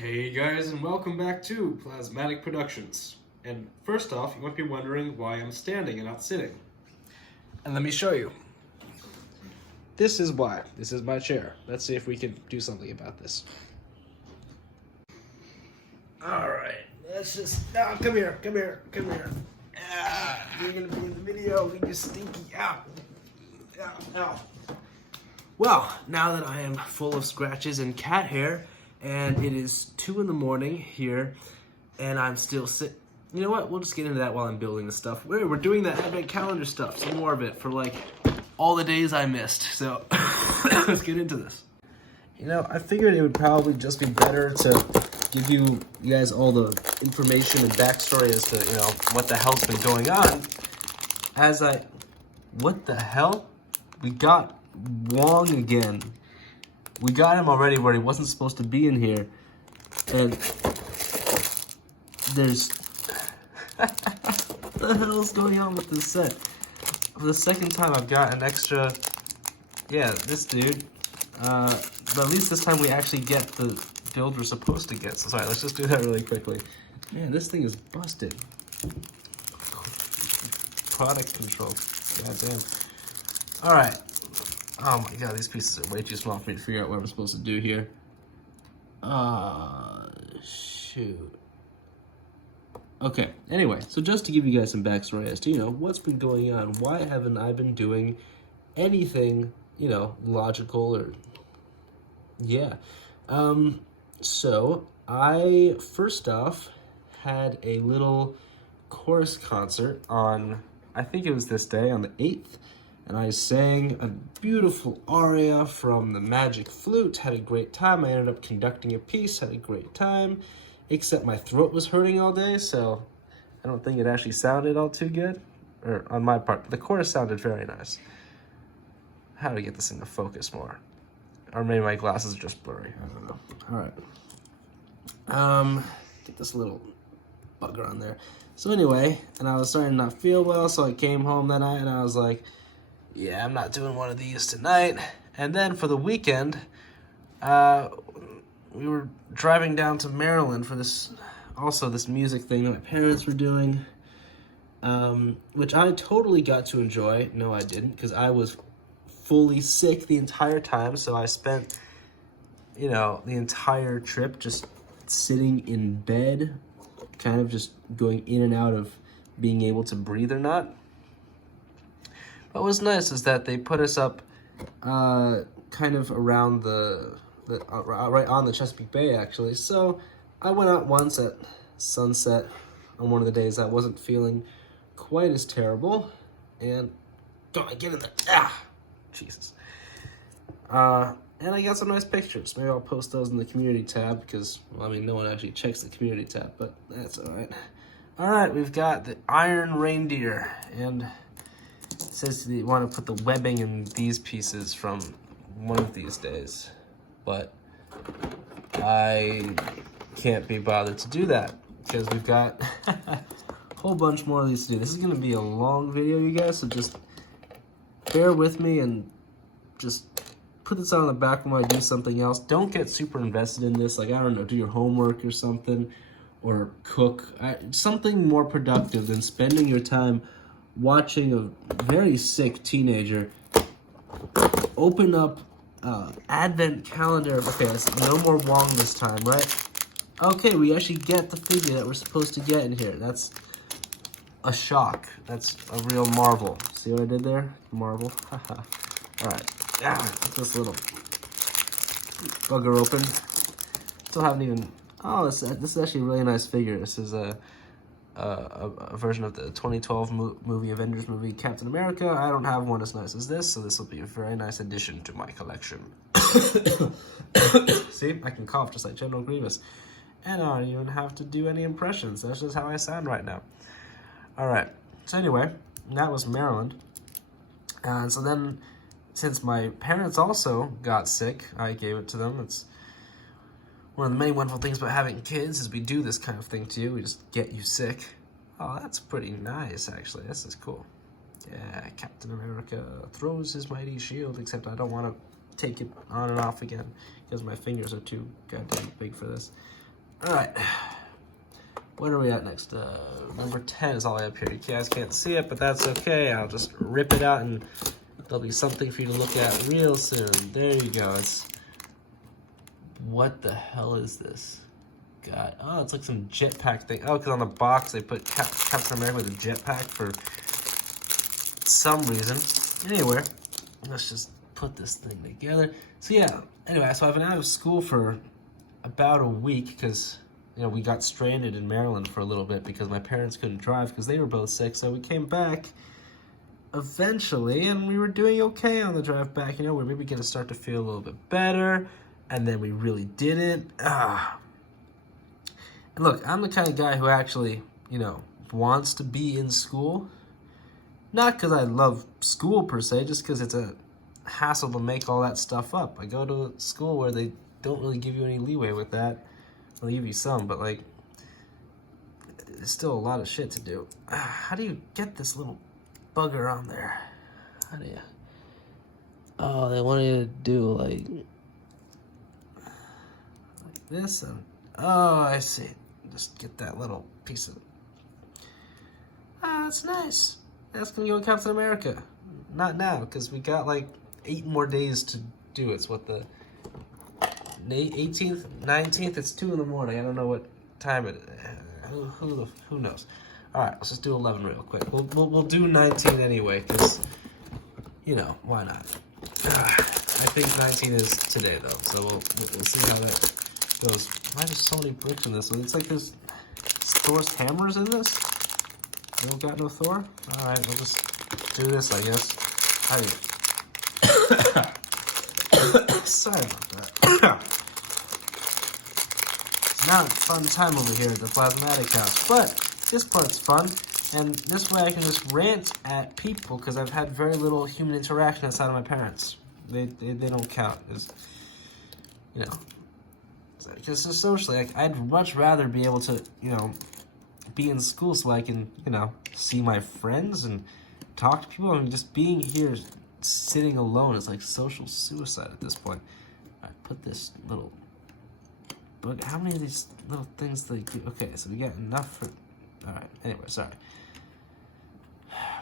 Hey guys, and welcome back to Plasmatic Productions. And first off, you might be wondering why I'm standing and not sitting. And let me show you. This is why. This is my chair. Let's see if we can do something about this. Alright, let's just... Oh, come here. You're gonna be in the video, you stinky. Ow. Well, now that I am full of scratches and cat hair, and it is 2 in the morning here, and I'm still You know what? We'll just get into that while I'm building the stuff. We're doing the advent calendar stuff, some more of it for like all the days I missed. So let's get into this. You know, I figured it would probably just be better to give you guys all the information and backstory as to, you know, what the hell's been going on. What the hell? We got Wong again. We got him already where he wasn't supposed to be in here. And there's... what the hell is going on with this set? For the second time I've got an extra... Yeah, this dude. But at least this time we actually get the build we're supposed to get. So sorry, let's just do that really quickly. Man, this thing is busted. Product control. Goddamn. Alright. Oh my god, these pieces are way too small for me to figure out what I'm supposed to do here. Shoot. Okay, anyway, so just to give you guys some backstory as to, you know, what's been going on, why haven't I been doing anything, you know, logical or... Yeah. So, I, first off, had a little chorus concert on, I think it was this day, on the 8th. And I sang a beautiful aria from the Magic Flute, had a great time. I ended up conducting a piece, had a great time, except my throat was hurting all day, so I don't think it actually sounded all too good, or on my part. But the chorus sounded very nice. How do I get this thing to focus more? Or maybe my glasses are just blurry, I don't know. All right. Get this little bugger on there. So anyway, and I was starting to not feel well, so I came home that night and I was like, yeah, I'm not doing one of these tonight. And then for the weekend, we were driving down to Maryland for this music thing that my parents were doing, which I totally got to enjoy. No, I didn't, because I was fully sick the entire time. So I spent, you know, the entire trip just sitting in bed, kind of just going in and out of being able to breathe or not. What was nice is that they put us up kind of around right on the Chesapeake Bay, actually. So I went out once at sunset on one of the days I wasn't feeling quite as terrible. And don't get in there. Jesus. And I got some nice pictures. Maybe I'll post those in the community tab because, well, I mean, no one actually checks the community tab, but that's all right. All right, we've got the Iron Reindeer, and it says that you want to put the webbing in these pieces from one of these days, but I can't be bothered to do that because we've got a whole bunch more of these to do. This is going to be a long video, you guys, so just bear with me and just put this on the background while I do something else. Don't get super invested in this. Like, I don't know, do your homework or something, or cook. Something more productive than spending your time watching a very sick teenager open up advent calendar. Okay, no more Wong this time, right? Okay, we actually get the figure that we're supposed to get in here. That's a shock. That's a real marvel. See what I did there? Marvel. Haha. Alright. Get this little bugger open. Still haven't even... Oh, this is actually a really nice figure. This is a version of the 2012 movie, Avengers movie, Captain America. I don't have one as nice as this, so this will be a very nice addition to my collection. See? I can cough just like General Grievous. And I don't even have to do any impressions. That's just how I sound right now. Alright. So anyway, that was Maryland. And so then, since my parents also got sick, I gave it to them. It's one of the many wonderful things about having kids is we do this kind of thing to you. We just get you sick. Oh, that's pretty nice, actually. This is cool. Yeah, Captain America throws his mighty shield, except I don't want to take it on and off again because my fingers are too goddamn big for this. All right. Where are we at next? Number 10 is all I have here. You guys can't see it, but that's okay. I'll just rip it out and there'll be something for you to look at real soon. There you go. It's... What the hell is this? God. Oh, it's like some jetpack thing. Oh, because on the box they put Captain America with a jetpack for some reason. Anyway, let's just put this thing together. So yeah, anyway, so I've been out of school for about a week because, you know, we got stranded in Maryland for a little bit because my parents couldn't drive because they were both sick. So we came back eventually and we were doing okay on the drive back. You know, we're maybe going to start to feel a little bit better. And then we really didn't. And look, I'm the kind of guy who actually, you know, wants to be in school. Not because I love school per se, just because it's a hassle to make all that stuff up. I go to a school where they don't really give you any leeway with that. They'll give you some, but like, there's still a lot of shit to do. How do you get this little bugger on there? How do you... Oh, they want you to do like this and... Oh, I see. Just get that little piece of... that's nice. That's gonna go in Captain America. Not now, because we got like 8 more days to do it. It's what, the 18th, 19th? It's 2 in the morning. I don't know what time it is. Who knows? All right, let's just do 11 real quick. We'll do 19 anyway, because, you know, why not? I think 19 is today, though, so we'll see how that goes. Why there's so many bricks in this one? It's like there's Thor's hammers in this? You don't got no Thor? Alright, we'll just do this, I guess. Sorry about that. It's not a fun time over here at the Plasmatic house, but this part's fun, and this way I can just rant at people, because I've had very little human interaction outside of my parents. They don't count as, you know, because socially, like, I'd much rather be able to, you know, be in school so I can, you know, see my friends and talk to people. I mean, just being here, sitting alone is like social suicide at this point. I put this little... But how many of these little things do they do? Okay, so we got enough for... Alright, anyway, sorry.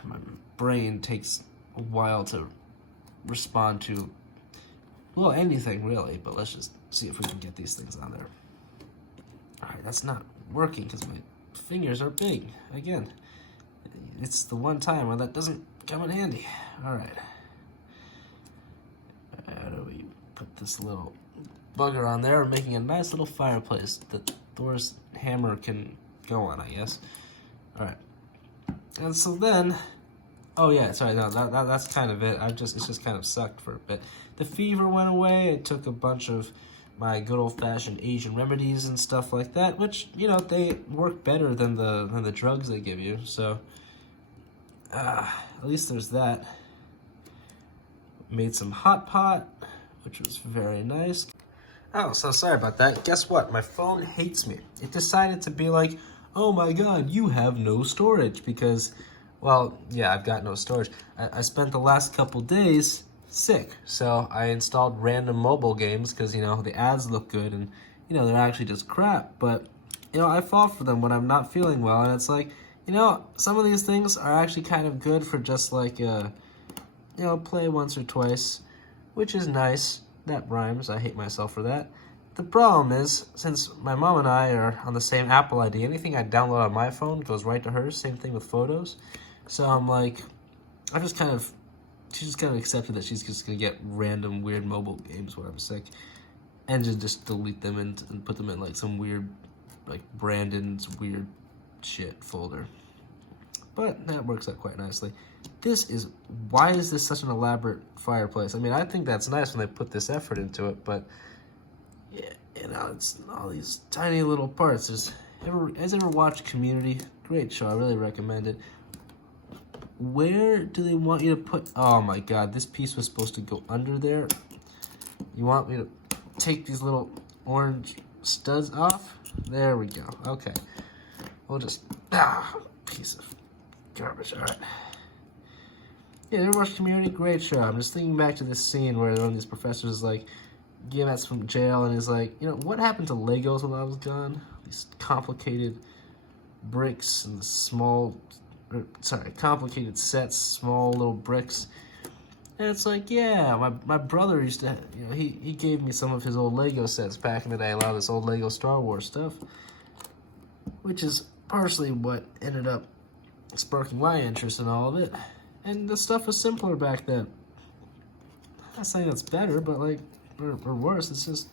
My brain takes a while to respond to, well, anything really, but let's just see if we can get these things on there. Alright, that's not working because my fingers are big. Again, it's the one time where that doesn't come in handy. Alright. How do we put this little bugger on there, making a nice little fireplace that Thor's hammer can go on, I guess. Alright. And so then, oh yeah, sorry, no, that's kind of it. It's just kind of sucked for a bit. The fever went away. I took a bunch of my good old-fashioned Asian remedies and stuff like that, which, you know, they work better than the drugs they give you. So, at least there's that. Made some hot pot, which was very nice. Oh, so sorry about that. Guess what? My phone hates me. It decided to be like, oh my god, you have no storage, because, well, yeah, I've got no storage. I spent the last couple days sick, so I installed random mobile games because, you know, the ads look good and, you know, they're actually just crap, but, you know, I fall for them when I'm not feeling well, and it's like, you know, some of these things are actually kind of good for just like, you know, play once or twice, which is nice. That rhymes. I hate myself for that. The problem is, since my mom and I are on the same Apple ID, anything I download on my phone goes right to hers. Same thing with photos. So I'm like, she just kind of accepted that she's just gonna get random weird mobile games when I'm sick, and just delete them and put them in like some weird, like Brandon's weird shit folder. But that works out quite nicely. Why is this such an elaborate fireplace? I mean, I think that's nice when they put this effort into it, but yeah, you know, it's all these tiny little parts. Has ever watched Community? Great show, I really recommend it. Where do they want you to put... Oh my god, this piece was supposed to go under there. You want me to take these little orange studs off? There we go, okay. We'll just... piece of garbage, alright. Yeah, they watched Community, great show. I'm just thinking back to this scene where one of these professors is like, came out from jail and he's like, you know, what happened to Legos when I was gone? These complicated bricks and complicated sets, small little bricks. And it's like, yeah, my brother used to, you know, he gave me some of his old Lego sets back in the day, a lot of this old Lego Star Wars stuff, which is partially what ended up sparking my interest in all of it. And the stuff was simpler back then. I'm not saying it's better, but like, or worse, it's just,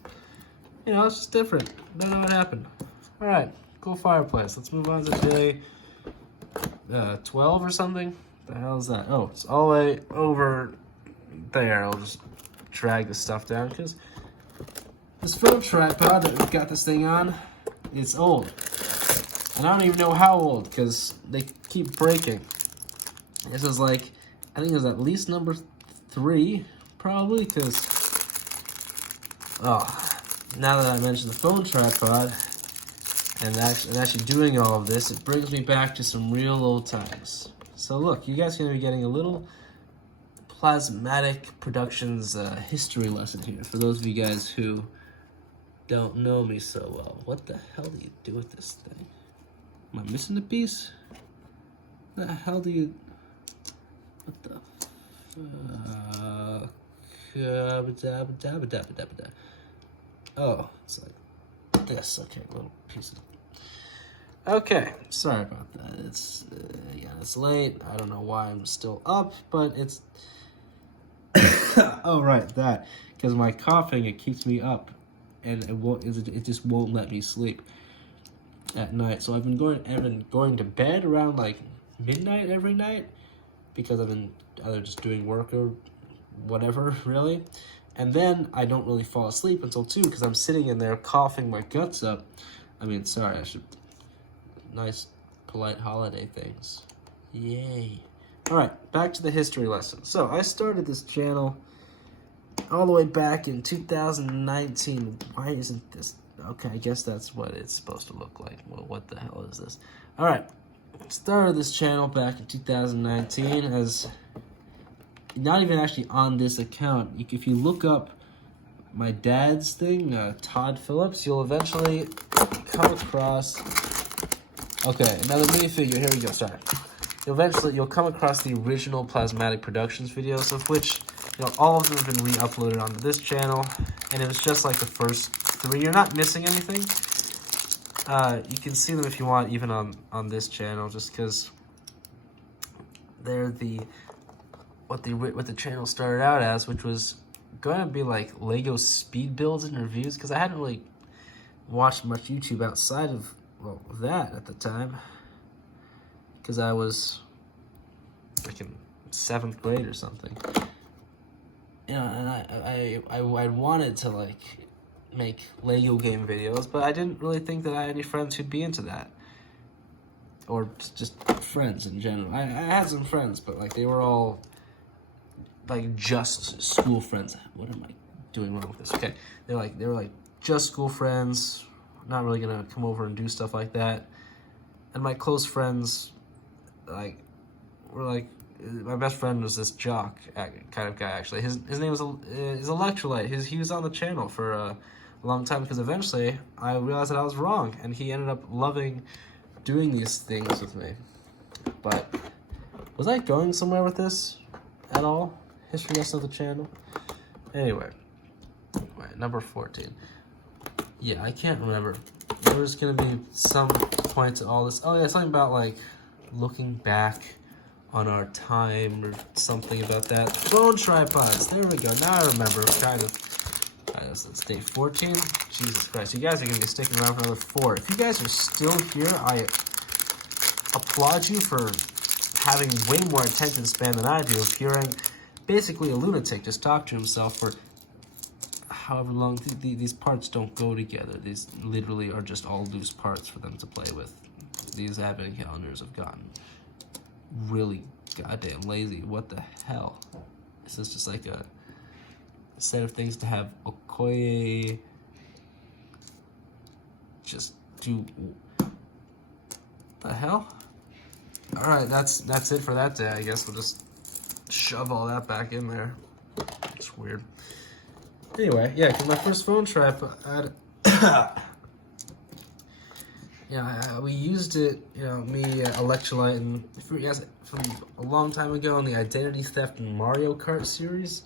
you know, it's just different. Don't know what happened. All right, cool fireplace. Let's move on to day 12 or something. The hell is that? Oh, it's all the way over there. I'll just drag this stuff down because this film tripod that we've got this thing on, it's old. And I don't even know how old because they keep breaking. This is like, I think it was at least number 3, probably, because, oh, now that I mentioned the phone tripod and actually doing all of this, it brings me back to some real old times. So look, you guys are going to be getting a little Plasmatic Productions history lesson here for those of you guys who don't know me so well. What the hell do you do with this thing? Am I missing a piece? What the hell do you... What the... Oh, it's like this. Okay, little pieces. Okay, sorry about that. It's yeah, it's late. I don't know why I'm still up, but it's oh right, that because my coughing, it keeps me up, and it just won't let me sleep at night. So I've been going to bed around like midnight every night because I've been either just doing work or whatever, really. And then I don't really fall asleep until 2 because I'm sitting in there coughing my guts up. I mean, sorry, I should... Nice, polite holiday things. Yay. All right, back to the history lesson. So I started this channel all the way back in 2019. Why isn't this... Okay, I guess that's what it's supposed to look like. Well, what the hell is this? All right, started this channel back in 2019 as... Not even actually on this account. If you look up my dad's thing, Todd Phillips, you'll eventually come across... Okay, another minifigure. Here we go. Sorry. You'll come across the original Plasmatic Productions videos, of which, you know, all of them have been re-uploaded onto this channel, and it was just like the first 3. You're not missing anything. You can see them if you want, even on this channel, just because they're what the channel started out as, which was going to be like Lego speed builds and reviews, because I hadn't really watched much YouTube outside of that at the time, because I was like in 7th grade or something. You know, and I wanted to like make Lego game videos, but I didn't really think that I had any friends who'd be into that, or just friends in general. I had some friends, but like they were all like just school friends. What am I doing wrong with this? Okay, they were like just school friends. Not really gonna come over and do stuff like that. And my close friends, like, were like, my best friend was this jock kind of guy. Actually, his name was Electrolyte. He was on the channel for a long time because eventually I realized that I was wrong, and he ended up loving doing these things with me. But was I going somewhere with this at all? History lesson of the channel. Anyway, number 14. Yeah, I can't remember. There's gonna be some point to all this. Oh yeah, something about like looking back on our time or something about that. Phone tripods. There we go. Now I remember. Kind of. It's day 14. Jesus Christ, you guys are gonna be sticking around for another 4. If you guys are still here, I applaud you for having way more attention span than I do. Of hearing basically a lunatic just talk to himself for however long. These parts don't go together. These literally are just all loose parts for them to play with. These advent calendars have gotten really goddamn lazy. What the hell? This is just like a set of things to have Okoye just do. The hell? Alright, that's it for that day. I guess we'll just shove all that back in there. It's weird. Anyway, yeah, because my first phone trap, we used it, me, Electrolyte, and from a long time ago on the Identity Theft and Mario Kart series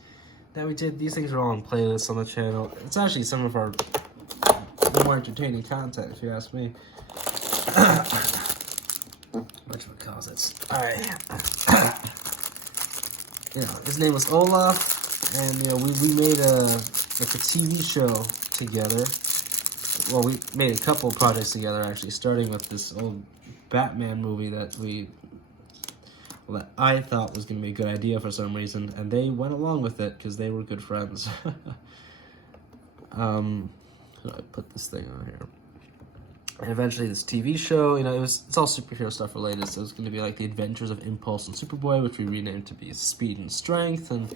that we did. These things are all in playlists on the channel. It's actually some of our more entertaining content, if you ask me. Whatchamacallits. Alright. His name was Olaf, and we made a TV show together. Well, we made a couple projects together, actually, starting with this old Batman movie that I thought was going to be a good idea for some reason, and they went along with it because they were good friends. How do I put this thing on here? And eventually this TV show, it's all superhero stuff related, so it's going to be like the Adventures of Impulse and Superboy, which we renamed to be Speed and Strength, and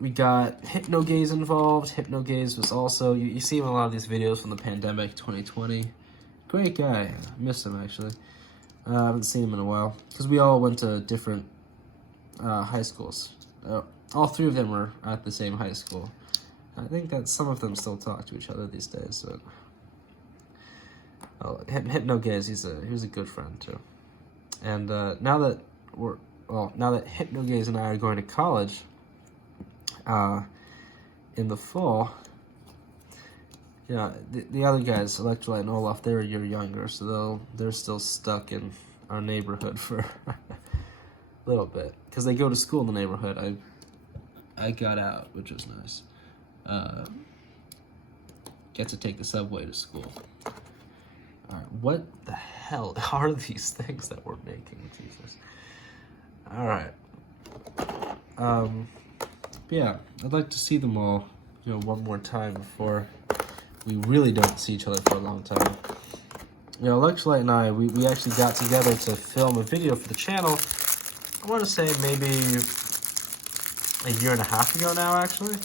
we got Hypnogaze involved. Hypnogaze was also, you see him in a lot of these videos from the pandemic 2020. Great guy. I miss him, actually. I haven't seen him in a while, because we all went to different high schools. All three of them were at the same high school. I think that some of them still talk to each other these days. So. Hypnogaze, he was a good friend too. And now that Hypnogaze and I are going to college in the fall, the other guys, Electrolyte and Olaf, they're a year younger, so they're still stuck in our neighborhood for a little bit because they go to school in the neighborhood. I got out, which was nice. Get to take the subway to school. Alright, what the hell are these things that we're making? Jesus. Alright. Yeah, I'd like to see them all, one more time before we really don't see each other for a long time. Electrolyte and I, we actually got together to film a video for the channel. I want to say maybe a year and a half ago now, actually.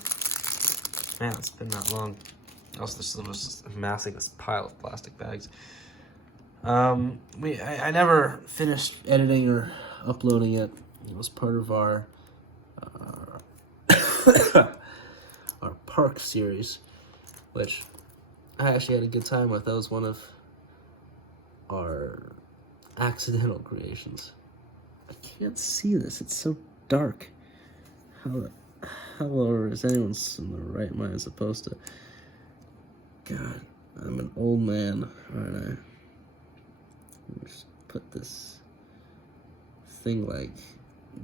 Man, it's been that long. I was just amassing this pile of plastic bags. I never finished editing or uploading it. It was part of our our park series, which I actually had a good time with. That was one of our accidental creations. I can't see this. It's so dark. How is anyone in the right mind supposed to? God, I'm an old man, aren't I? Let me just put this thing like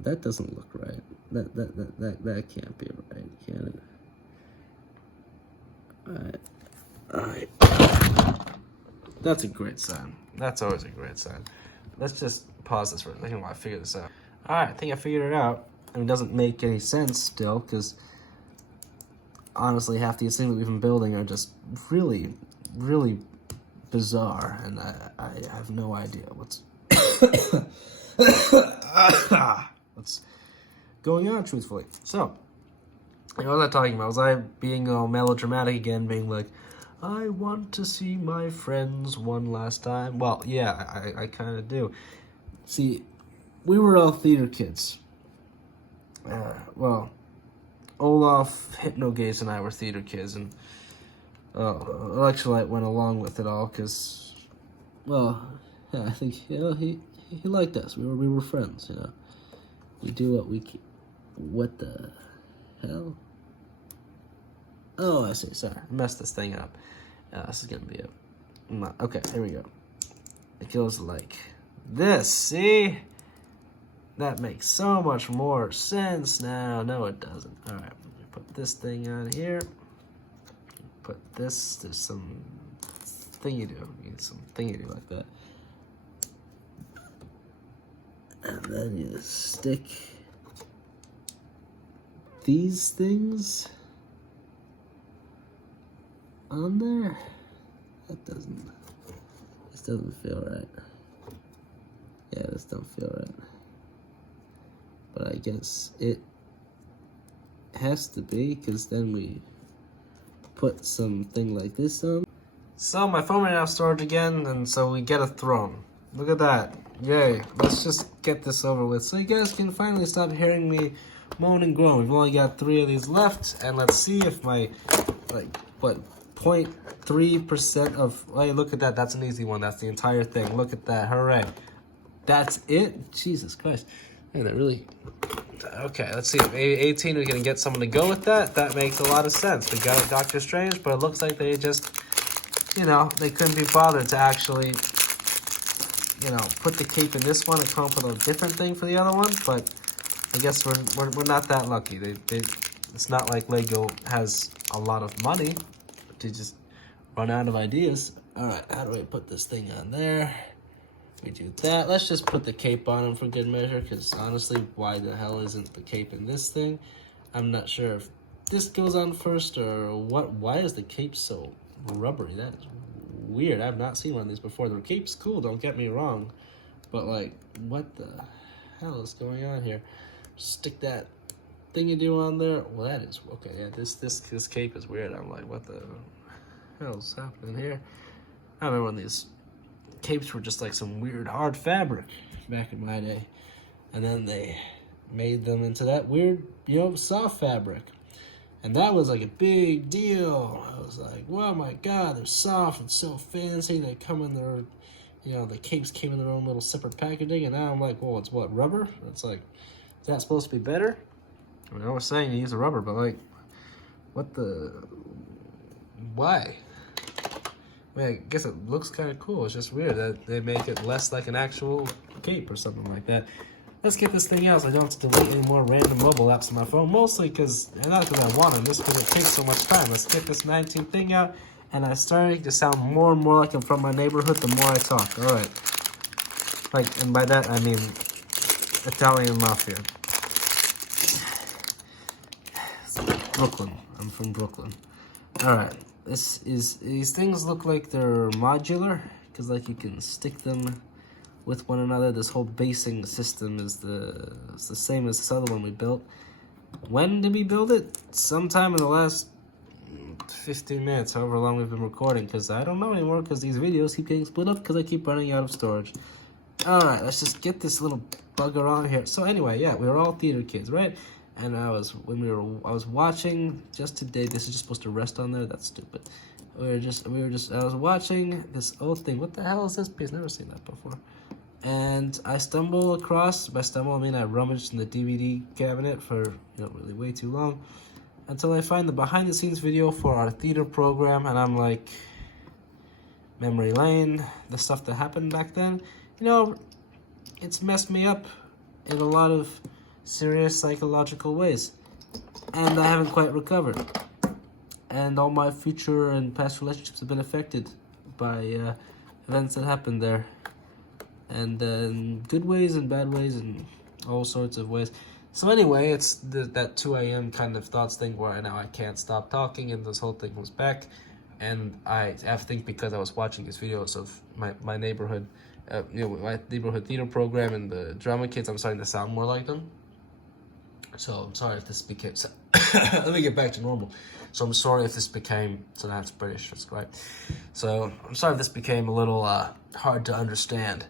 that. Doesn't look right. That can't be right, can it? Alright. That's a great sign. That's always a great sign. Let's just pause this for a second while I figure this out. Alright, I think I figured it out. I mean, it doesn't make any sense still, because honestly, half the things that we've been building are just really, really bizarre, and I have no idea what's going on, truthfully. So, what was I talking about? Was I being all melodramatic again, being like, I want to see my friends one last time? Well, yeah, I kind of do. See, we were all theater kids. Olaf, Hypnogaze, and I were theater kids, and Electrolyte went along with it all because, I think he liked us. We were friends, We do what we can. What the hell? Oh, I see. Sorry, I messed this thing up. This is gonna be it. Okay, here we go. It goes like this. See? That makes so much more sense now. No, it doesn't. All right, put this thing on here. Put this. There's some thingy do. You need some thingy do like that. And then you stick these things on there. This doesn't feel right. Yeah, this don't feel right. But I guess it has to be, because then we put something like this on. So my phone ran out of storage again, and so we get a throne. Look at that. Yay. Let's just get this over with so you guys can finally stop hearing me moan and groan. We've only got 3 of these left, and let's see if my, like, what, 0.3% of, hey, look at that. That's an easy one. That's the entire thing. Look at that. Hooray. That's it? Jesus Christ. Hey, that really... Okay, let's see. If 18, we're going to get someone to go with that. That makes a lot of sense. We got a Doctor Strange, but it looks like they just, you know, they couldn't be bothered to actually, you know, put the cape in this one and come up with a different thing for the other one. But I guess we're not that lucky. It's not like Lego has a lot of money to just run out of ideas. All right, how do I put this thing on there? We do that. Let's just put the cape on him for good measure, because honestly, why the hell isn't the cape in this thing? I'm not sure if this goes on first or what. Why is the cape so rubbery? That is weird. I've not seen one of these before. The cape's cool, don't get me wrong, but like, what the hell is going on here? Stick that thing you do on there. Well, that is okay. Yeah, this cape is weird. I'm like, what the hell's happening here? I remember when these capes were just like some weird hard fabric back in my day, and then they made them into that weird, you know, soft fabric, and that was like a big deal. I was like, well, my God, they're soft and so fancy. They come in their, you know, the capes came in their own little separate packaging, and now I'm like, well, it's what, rubber? It's like, is that supposed to be better? I mean, I was saying you use a rubber, but like, what the, why? I mean, I guess it looks kind of cool. It's just weird that they make it less like an actual cape or something like that. Let's get this thing out so I don't have to delete any more random mobile apps on my phone. Mostly because, and not because I want them, just because it takes so much time. Let's get this 19 thing out. And I'm starting to sound more and more like I'm from my neighborhood the more I talk. All right. Like, and by that I mean Italian Mafia. Brooklyn. I'm from Brooklyn. All right. These things look like they're modular, because like you can stick them with one another. This whole basing system is the same as this other one we built. When did we build it? Sometime in the last 15 minutes, however long we've been recording, because I don't know anymore, because these videos keep getting split up because I keep running out of storage. Alright, let's just get this little bugger on here. So anyway, yeah, we were all theater kids, right? And I was watching just today. This is just supposed to rest on there. That's stupid. I was watching this old thing. What the hell is this piece? Never seen that before. And I stumble across, by stumble I mean I rummaged in the DVD cabinet for, you know, really way too long, until I find the behind the scenes video for our theater program, and I'm like, memory lane, the stuff that happened back then, you know, it's messed me up in a lot of serious psychological ways, and I haven't quite recovered, and all my future and past relationships have been affected by events that happened there, and in good ways and bad ways and all sorts of ways. So anyway, it's that 2 a.m. kind of thoughts thing where now I can't stop talking, and this whole thing was back, and I think because I was watching these videos of my neighborhood, you know, my neighborhood theater program and the drama kids, I'm starting to sound more like them. So I'm sorry if this became, let me get back to normal. So I'm sorry if this became, so that's British, that's right. So I'm sorry if this became a little hard to understand,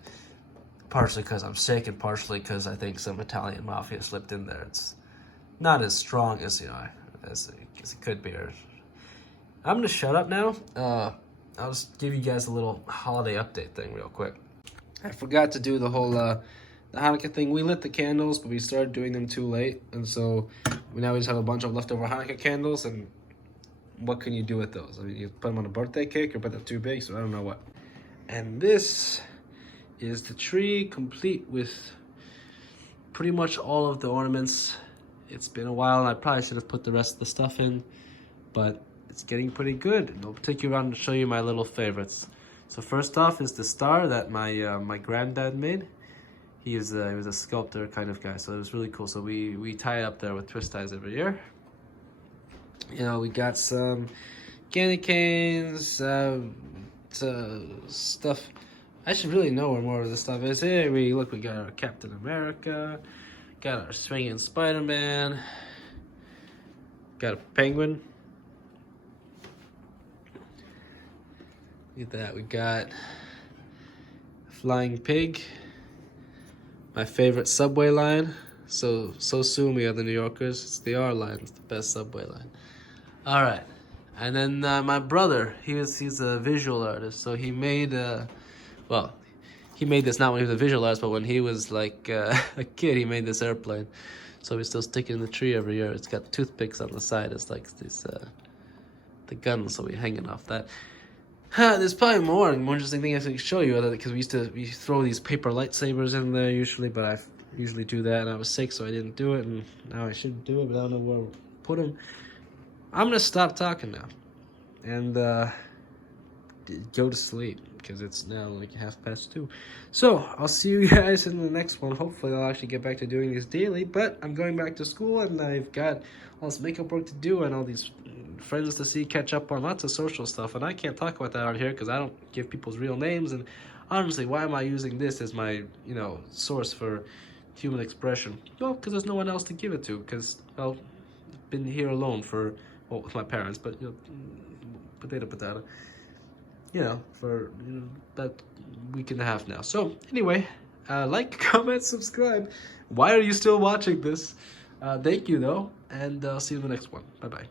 partially because I'm sick and partially because I think some Italian mafia slipped in there. It's not as strong as, you know, as it could be. I'm gonna shut up now. I'll just give you guys a little holiday update thing real quick. I forgot to do the whole the Hanukkah thing. We lit the candles, but we started doing them too late, and so now we just have a bunch of leftover Hanukkah candles, and what can you do with those? I mean, you put them on a birthday cake or put them too big, so I don't know what. And this is the tree, complete with pretty much all of the ornaments. It's been a while, and I probably should have put the rest of the stuff in, but it's getting pretty good. I'll take you around and show you my little favorites. So first off is the star that my granddad made. He was a sculptor kind of guy, so it was really cool. So we tie it up there with twist ties every year. You know, we got some candy canes, stuff. I should really know where more of this stuff is. Here we got our Captain America, got our swinging Spider-Man, got a penguin. Look at that, we got a flying pig. My favorite subway line, so sue me, other New Yorkers. It's the R line. It's the best subway line. All right. And then my brother, he's a visual artist, so he made well, he made this not when he was a visual artist, but when he was like a kid, he made this airplane. So we still stick it in the tree every year. It's got toothpicks on the side. It's like this the gun, so we're hanging off that. There's probably more interesting thing I can show you, because we throw these paper lightsabers in there usually, but I usually do that, and I was sick, so I didn't do it, and now I should do it, but I don't know where to put them. I'm gonna stop talking now, and go to sleep, because it's now like 2:30. So I'll see you guys in the next one. Hopefully I'll actually get back to doing this daily, but I'm going back to school, and I've got all this makeup work to do, and all these friends to see, catch up on, lots of social stuff, and I can't talk about that on here because I don't give people's real names. And honestly, why am I using this as my source for human expression? Well, because there's no one else to give it to, because I've been here alone for, well, with my parents, but potato, for about a week and a half now. So anyway, like, comment, subscribe. Why are you still watching this? Thank you though, and I'll see you in the next one. Bye bye.